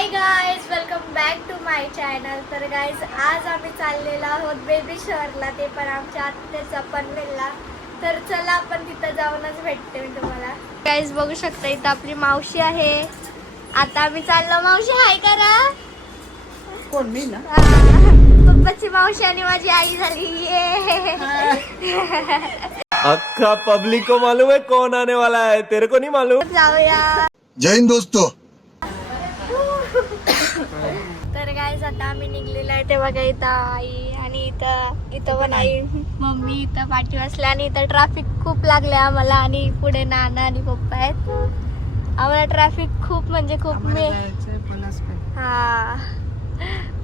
High guys, welcome back to my channel. तर guys आज आम्ही चाललेलो आहोत बेबी शहरला, ते पण आमच्या आत्याच्या पनवेलला. तर चला आपण तिथं जाऊनच भेटते मी तुम्हाला. गाईज बघू शकता इथं आपली मावशी आहे. आता आम्ही चाललो. मावशी हाय करा. कोण मी ना पप्पाची मावशी आणि माझी आई झाली. अक्का पब्लिक को मालूम है कौन आने वाला है, तेरे को नहीं मालूम. जाऊया. जय हिंद दोस्तों. तर गाईज आता आम्ही निघलेलो आहे. ते बघा इथं आई आणि इथं पण आई मम्मी इथं पाठी बसल्या आणि इथं ट्रॅफिक खूप लागले आम्हाला. आणि पुढे नाना आणि पप्पा आहेत. आम्हाला ट्रॅफिक खूप म्हणजे खूप.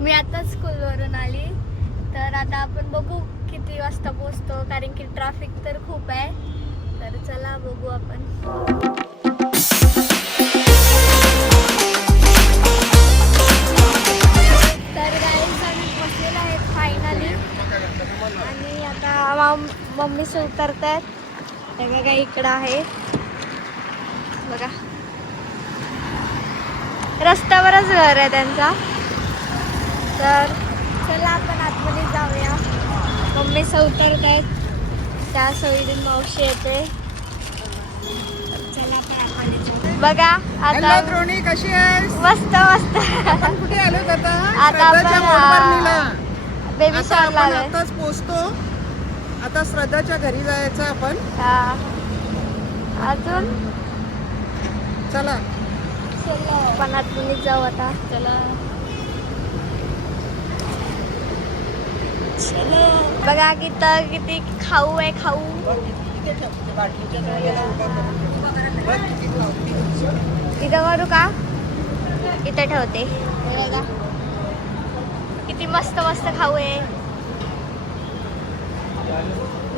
मी आता स्कूलवरून आली. तर आता आपण बघू किती वाजता पोहोचतो, कारण की ट्रॅफिक तर खूप आहे. तर चला बघू आपण. तर गाईज आम्ही पोचलेलो आहे फायनली. आणि आता मम्मी उतरतायत. हे बघा इकडं आहे बघा, रस्त्यावरच घर आहे त्यांचा. तर चला आपण आतमध्ये जाऊया. मम्मी उतरतायत, त्या सोयीन मावशी येते. चला आपण आतमध्ये जाऊ. बघा आता द्रोणी कशी आहेस? मस्त मस्त. आपण कुठे आलो आता? आता श्रद्धाच्या मोडवरणीला. आपण बेबी आता शॉरला आपण आलोय. आताच पोहोचतो. आता श्रद्धाच्या घरी जायचं आपण. अजून चला पण आतमध्ये जाऊ आता. चला चलो. बघा किती खाऊ आहे. खाऊ इथं करू का? इथं ठेवते. हे बघा किती मस्त मस्त खाऊ आहे.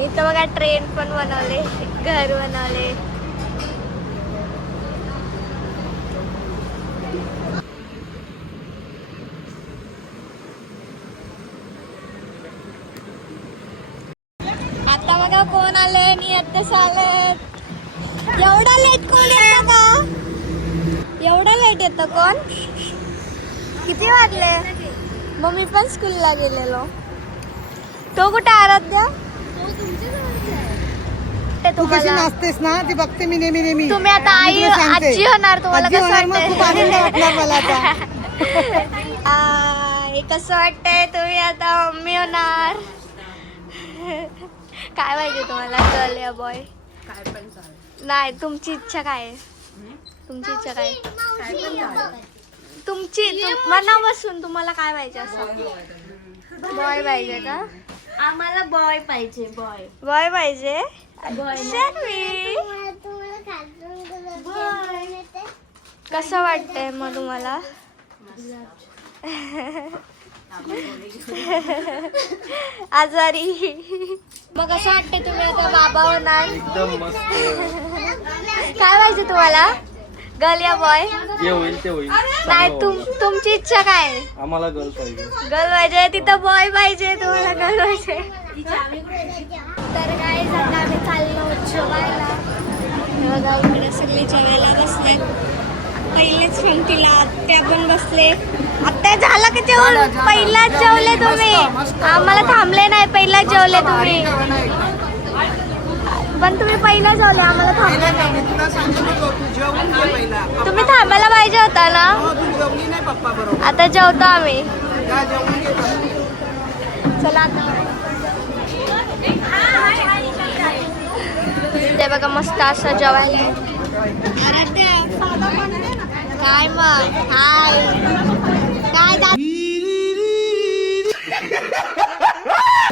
इथं बघा ट्रेन पण बनवले, घर बनवले. आता बघा कोण आले आणि आता आले. एवढा लेट कोण येतं का? एवढा लेट येतं कोण? किती वाजले? मग मी पण स्कूलला गेलेलो. तो कुठे? आराध्या तू कशी नाचतेस ना ती बघते मी नेहमी. तुम्ही आता आई आजी होणार. तुम्हाला कसं वाटतंय? खूप आनंद वाटणार मला आता. हे कसं वाटतंय? तुम्ही आता मम्मी होणार. काय पाहिजे तुम्हाला, गर्ल या बॉय? काय पण चालेल. नाही, तुमची इच्छा काय आहे? तुमची इच्छा काय? तुमची मनापासून तुम्हाला काय पाहिजे? असं बॉय पाहिजे का? आम्हाला बॉय पाहिजे. बॉय पाहिजे. शर्वी कसं वाटतंय मग तुम्हाला? आजारी मग कसं वाटतंय? तुम्ही आता बाबा होणार. एकदम मस्त. काय पाहिजे तुम्हाला, गर्ल या बॉय? जे होईल ते होईल. नाही, तुमची इच्छा काय आहे? आम्हाला गर्ल पाहिजे. गर्ल पाहिजे. तिथं बॉय पाहिजे. तुम्हाला गर्ल पाहिजे. तर काय आता आम्ही चाललो जेवायला. बघा इकडे सगळे जेवायला बसले. पहिलेच पंक्तीला आत्या पण बसले. आत्या झालं की जेवण? पहिलाच जेवले तुम्ही? आम्हाला थांबले नाही, पहिलाच जेवले तुम्ही. पण तुम्ही पहिला जेवले, आम्हाला थांबले नाही. तुम्ही थांबायला पाहिजे होता ना. आता जेवतो आम्ही. चला ते बघा मस्त असं जेवायला. काय मग? हाय काय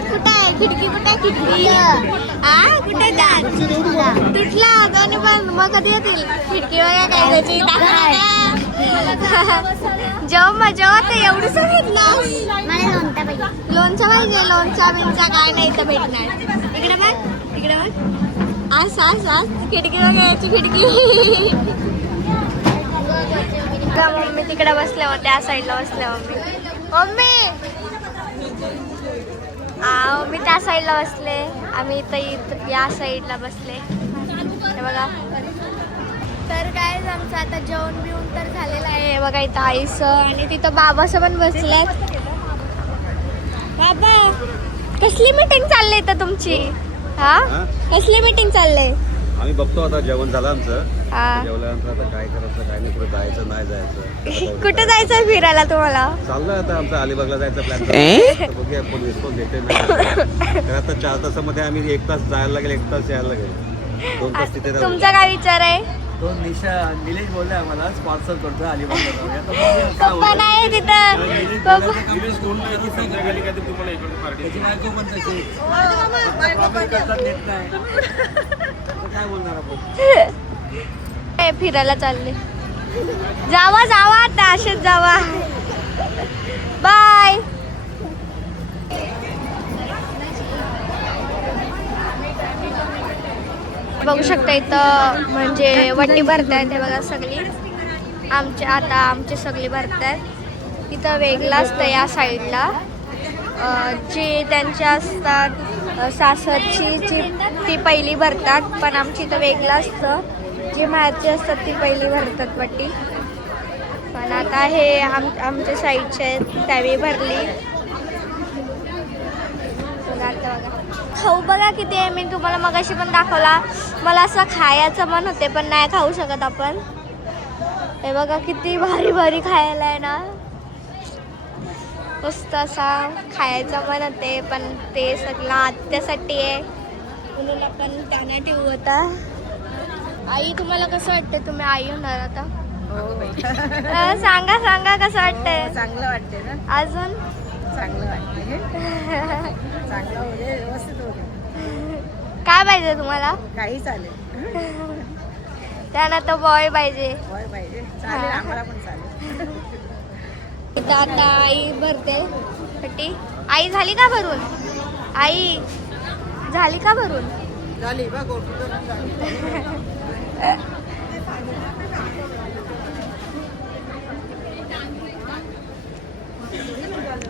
कुठे आहे खिडकी? कुठे आहे खिडकी? कुठे तुटला आणि पण मग कधी येतील खिडकी? बघा काय त्याची. जेव्हा ते एवढं सांगितलं. लोणचं पाहिजे. लोणचा बिंचा काय नाही तर भेटणार. इकडे बघ, इकडे बघ. आज खिडकी बघायची. खिडकी मम्मी तिकडे बसल्या, मग त्या साईडला बसल्या. मम्मी मी त्या साईडला बसले. आम्ही इथं या साईडला बसले. हे बघा. तर काय आमचं आता जेवण बिवून तर झालेलं आहे बघा. इथं आईचं आणि तिथं बाबाचं पण बसल्यात. बाबा कसली मीटिंग चालली तर तुमची? हा कसली मीटिंग चाललंय? आम्ही बघतो आता जेवण झालं आमचं. हा. जेवल्यानंतर आता काय करायचं काय नाही, कुठे जायचं नाही जायचं. कुठं जायचं फिरायला तुम्हाला? चाललंय आता आमचं अलिबागला जायचं प्लॅन. बघूया कोण रिस्पॉन्स देते नाही. तर आता 4 तासामध्ये आम्ही 1 तास जायला लागेल, 1 तास यायला लागेल, 2 तास तिथे राहू. तुमचा काय विचार आहे? तो निलेश बोलले आम्हाला स्पॉन्सर करतो अलिबागला जाऊया. तर बघूया काय पप्पा नाही तिथं. पप्पा निलेश बोललो की संध्याकाळी काय तर तुम्हाला इकडे पार्टी बायको पण तशी प्रॉमिस करतात नेत नाही. तर काय बोलणार आपण? ए, फिरायला चालले. जावा जावा आता असेच जावा. बाय. बघू शकता इथं म्हणजे वटी भरतायत हे बघा सगळी. आमची सगळी भरतायत. इथं वेगळं असतं या साईडला. जे त्यांच्या असतात सासरची जी ती पहिली भरतात, पण आमची इथं वेगळं असतं. जी माहेरची असतात ती पहिली भरतात वटी. पण आता हे आमच्या साईडचे आहेत त्यावेळी भरली. बघा आता बघा खाऊ बघा किती आहे. मी तुम्हाला मगाशी पण दाखवला. मला असं खायचं मन होते पण नाही खाऊ शकत आपण. हे बघा किती भारी भारी खायला आहे ना. मस्त असा खायचं मन होते पण ते सगळं आत्यासाठी आहे म्हणून आपण त्यांना ठेवू. आता आई तुम्हाला कसं वाटतंय? तुम्ही आई होणार आता. सांगा सांगा कसं वाटतंय? चांगलं वाटते ना. अजून चांगलं वाटते. चांगलं होऊ दे, व्यवस्थित होऊ दे. काय पाहिजे तुम्हाला? काही चालेल. त्यांना तर बॉय पाहिजे. होय पाहिजे. चालेल, आम्हाला पण चालेल. इथं आता आई भरते पट्टी. आई झाली का भरून? आई झाली का भरून? झाली बघ.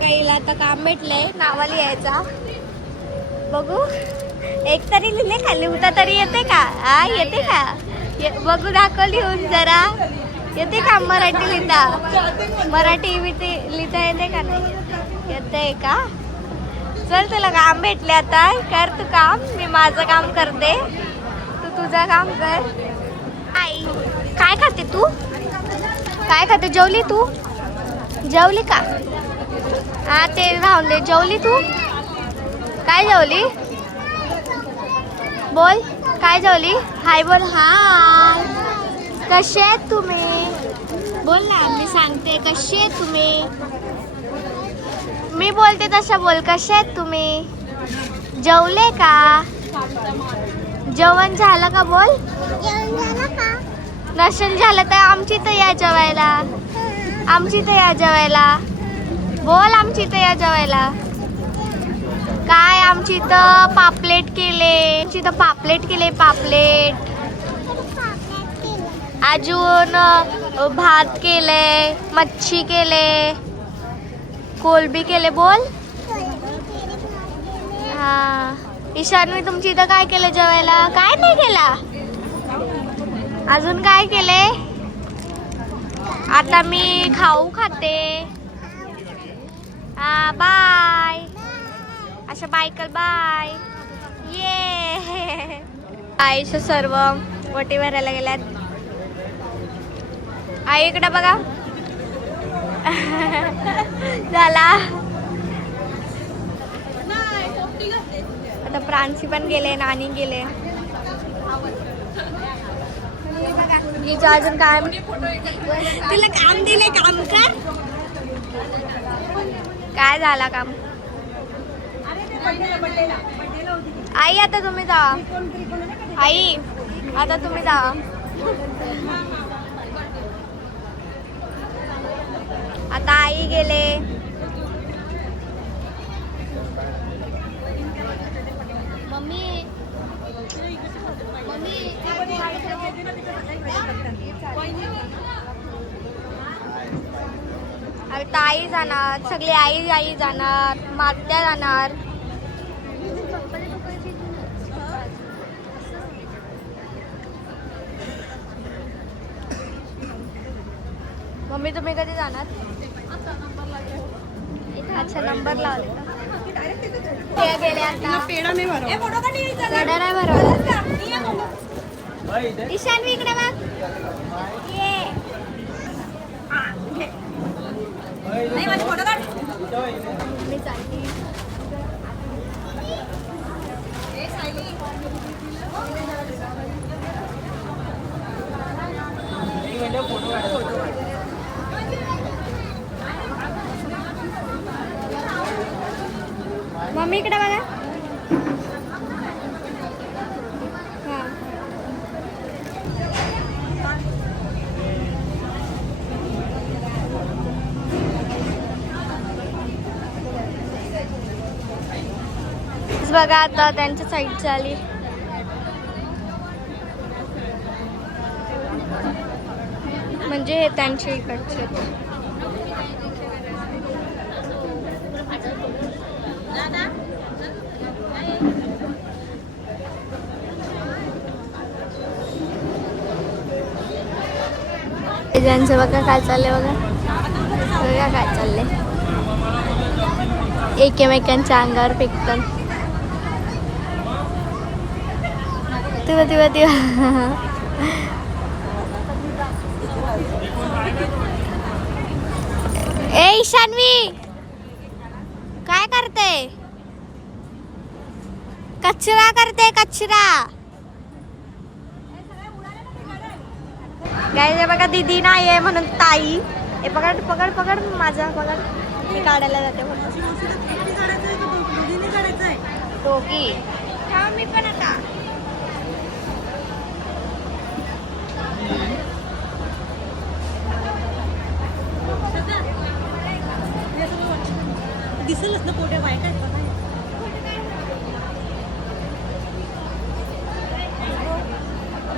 काहीला आता काम भेटलंय नावाला यायचा. बघू एक तरी लिहिले का? लिहता तरी येते का? हा येते का? बघू दाखव लिहून जरा. येते का मराठी लिहिता? मराठी लिहिता येते का? नाही येते का? चल तुला काम भेटले आता. कर तू काम, मी माझं काम करते, तू तुझं काम कर. आई काय खाते तू? काय खाते? जेवली तू? जेवली का? हा ते राहून दे. जेवली तू? काय जेवली? बोल काय जेवली? हाय बोल. हाय कसे आहेत तुम्ही? बोल ना. मी सांगते कसे आहेत तुम्ही. मी बोलते तसं बोल. कसे आहेत तुम्ही? जेवले का? जेवण झालं का? बोल. नसेल झालं तर आमची तर या जेवायला. आमची तर या जेवायला. बोल आमची तर या जेवायला. काय आमची इथं पापलेट केले. आमची इथं पापलेट केले. पापलेट अजून भात केले, मच्छी केले, कोलबी केले. बोल. हा ईशान्वी तुमची इथं काय केलं जेवायला? काय नाही केला. अजून काय केले? आता मी खाऊ खाते. हा बाय. अशा बायकल बाय. ये आईचं सर्व वटी भरायला गेल्यात. आई इकडे बघा. झाला आता. प्रांशी पण गेले, नानी गेले. हिचं अजून काम. तुला काम दिले, काम कर. काय झाला काम? आई आता तुम्ही जा. आई आता तुम्ही जा. आता आई गेले. मम्मी मम्मी आता आई जाणार. सगळी आई जाणार. मात्या जाणार. मम्मी तुम्ही कधी जाणार? अच्छा नंबर लावले का? ते गेले आता पेढा नाही भरवला. ईशान्वी इकडे बघ. ये. मी चालली. मम्मी इकडे बघा. हा. बघा आता त्यांच्या साईडची आली. म्हणजे हे त्यांच्या इकडचे. ज्यांचं बघा काय चाललंय बघा. बघा काय चाललंय. एकमेकांच्या अंगावर फेकतात. तेव्हा ए ईशान्वी काय करते? कचरा करते कचरा. काय बघा दीदी नाही आहे म्हणून ताई. हे पकड पकड पकड माझा पकड. मी काढायला जाते म्हणून. दोघी मी पण आता दिसेलच ना पोट्या बायका आहेत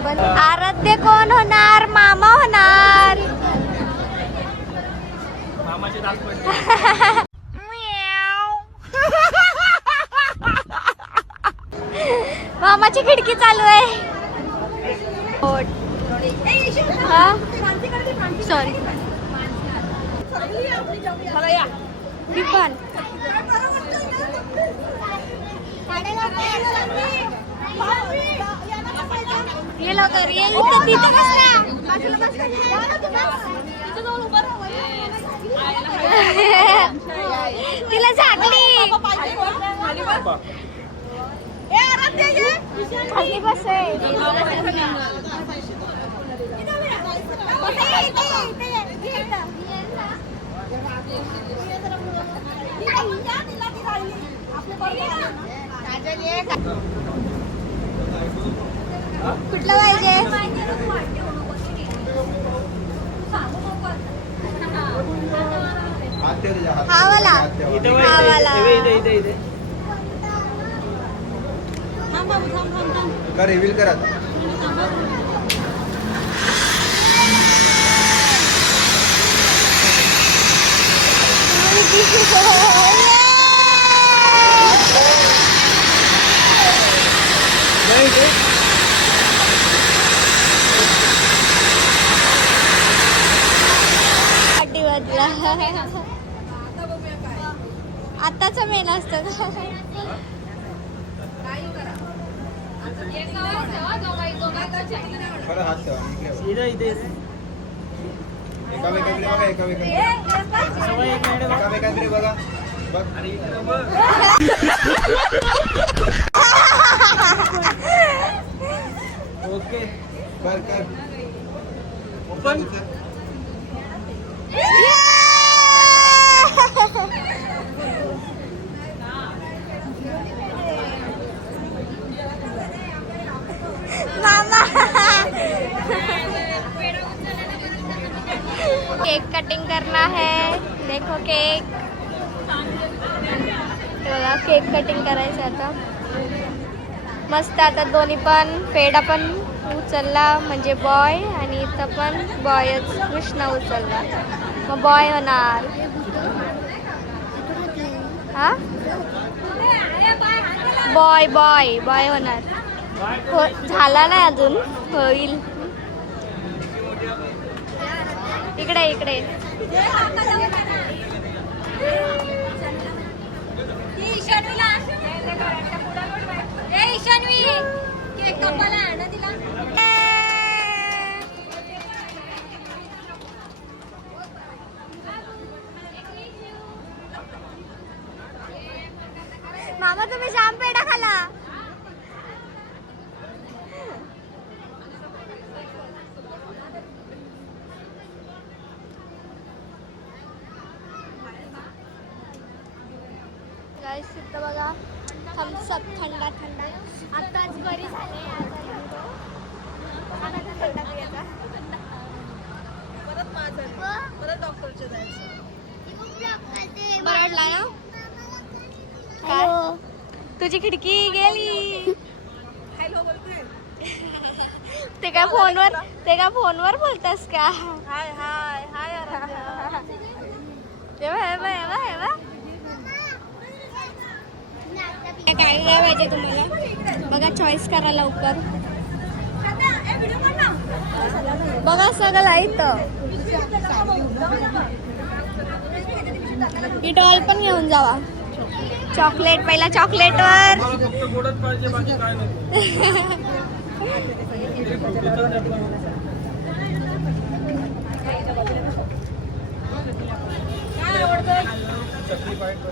बघा. आराध्य कोण होणार? मामा होणार. मामाचे दात पडले. मामाची खिडकी चालू आहे. सॉरी मी पण ये लवकर ये. इथं तिथं तिला झाकली. खाली बस कुठलं पाहिजे? हा वाला. हा वाला. का रिव्हील करा. आताच मेन असतं का? एकामेकांकडे बघा. ओके कर कर. ओपन. मामा केक कटिंग करना है. देखो केक. बघा केक कटिंग करायचं आता. मस्त. आता दोन्ही पण पेढा पण उचलला म्हणजे बॉय आणि इथं पण बॉयच कृष्ण उचलला. मग बॉय होणार. हा बॉय बॉय बॉय होणार. हो झाला नाही अजून. होईल. इकडे इकडे मामा तुम्ही जाम पेढा खाला. गाइस इथं बघा थम्सअप थंडा थंडा आताच बरी झाले. थंडा पियाचा परत डॉक्टरच्या जायचं. बरडला ना काय तुझी खिडकी गेली. हॅलो बोलते. ते काय फोनवर बोलतास का? हाय हाय हाय काय काय पाहिजे तुम्हाला बघा चॉईस करा लवकर. बघा सगळं इथं. ही डॉल पण घेऊन जावा. चॉकलेट पहिला चॉकलेटवर मला फक्त गोडच पाहिजे बाकी काय नको.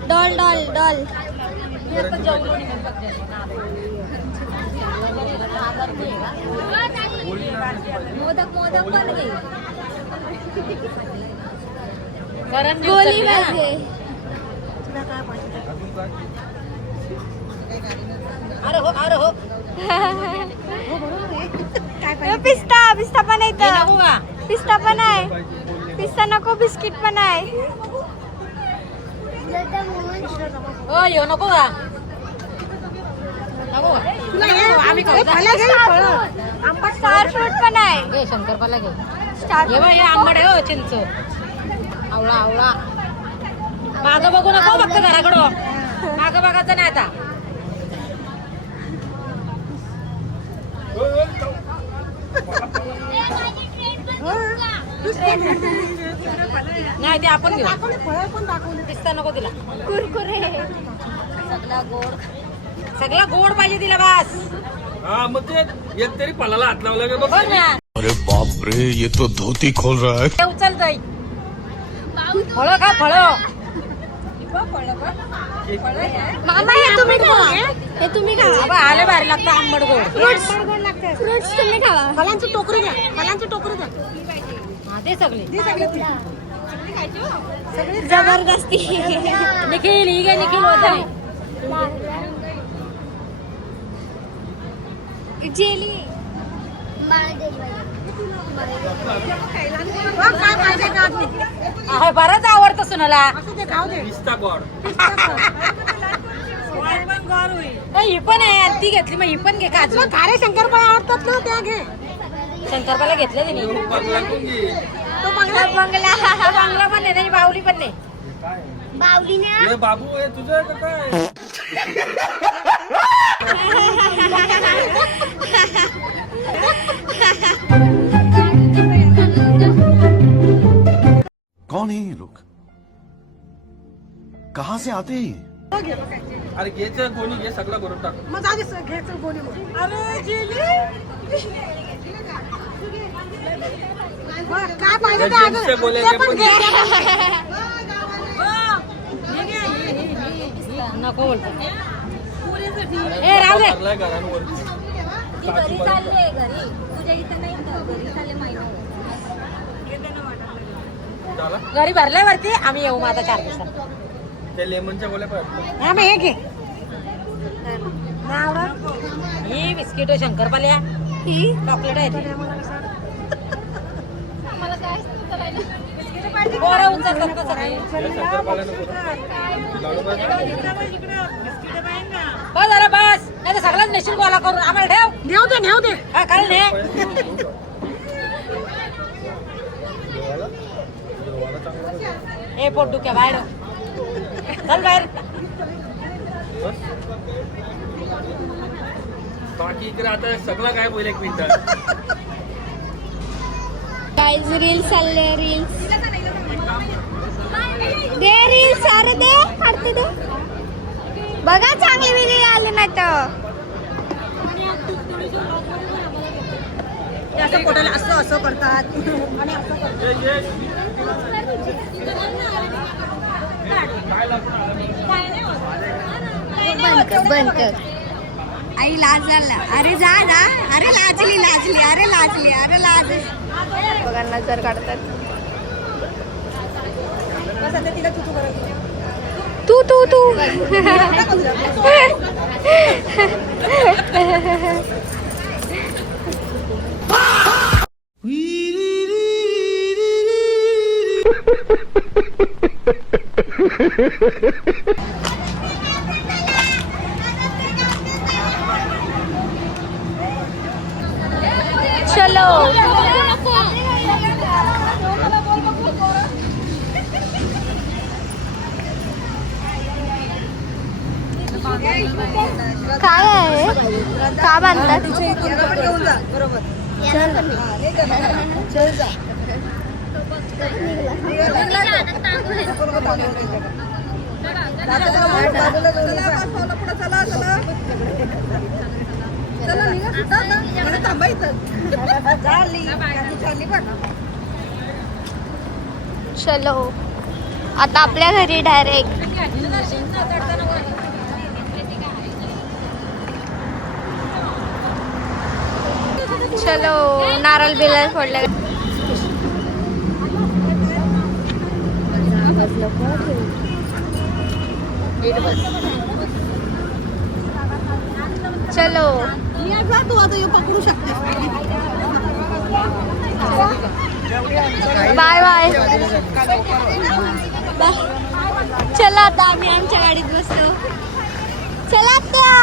Doll doll doll modak modak पण घे. गोली पाहिजे. पिस्ता पिस्ता पण आहे इथं. पिस्ता पण आहे. पिस्ता नको बिस्किट पण आहे. येऊ नको का आम्ही स्टार फ्रूट पण आहे. शंकरपाला घे. स्टार हे बघ हे आंबट आहे हो चिंच. आवळा आवळा मागं बघू नको फक्त घराकडं. मागं बघायचं नाही आता. नाही ते आपण घेऊ. पिस्ता नको तिला. कुरकुरे सगळा गोड पाहिजे तिला बस. हा मग ते एक तरी पलाला हात लावला का बघ. बघ ना अरे बाप रे ये तो धोती खोल रहा है. ते उचलतय. फळ खा फळ. मामा हे तुम्ही खावा. हे तुम्ही खावा. बाबा आले भारी लागतं आंबट गोड. फ्रुट्स तुम्ही खावा. फलांची टोकरी द्या. फलांची टोकरी द्या. हा ते सगळे जबरदस्ती निखिल ही घे निखिल होत नाही. जेली बरंच आवडतं सुनाला. पिस्ता गोड. ही पण आहे आणि ती घेतली मग ही पण घे. काजू खारे शंकरपाळा आवडतात ना त्या घे. शंकरपाला घेतले तिने. बंगला कोण घे? बंगला बांगला पण नाही बावली पण नाही. बावलीने हे बाबू आहे तुझं का काय? कौन है ये लोग? कहाँ से आते हैं ये? अरे घ्यायचं कोणी घे सगळं भरून टाक. काय जेंट्सचे बोलायचे पण घे. नको बोलतो. ए राहू दे. लागलाय घरांवर. झाला? घरी भरल्या वरती आम्ही येऊ मग आता 4 दिवसात. ते लेमनच्या गोळ्या पाहिजे. हा मग हे घे. ही बिस्किट शंकरपाल्या ही चॉकलेट आहे. गोरा उचलतात का सगळे? शंकरपाल्या नको. लाडू पाहिजे. हो जरा बस नाही तर सगळ्याच नेशील गोला करून आम्हाला ठेव दे हा काल ने. ए पोट दुख्या बाहेर चल बाहेर. बाकी इकडे आता सगळं काय बोल एक मिनिट. गाइस रील्स चालले रील्स. सारे दे आरती दे. बघा चांगली वेगळी आली नाही तर असं पोटाला असं असं करतात आणि असं करतात. बंद कर. आई लाजला. अरे जा ना. अरे लाजली. अरे लाजली. बघा नजर काढतात. तिला तुझू करायचं. तू चलो. काय आहे का बांधतात घेऊन जा बरोबर. चल जा. चलो आता आपल्या घरी डायरेक्ट. चलो नारळ बिरळ फोडले. चलो तू आता पकडू शकतेस. Bye bye. चला आता आम्ही आमच्या गाडीत बसतो. चला आता.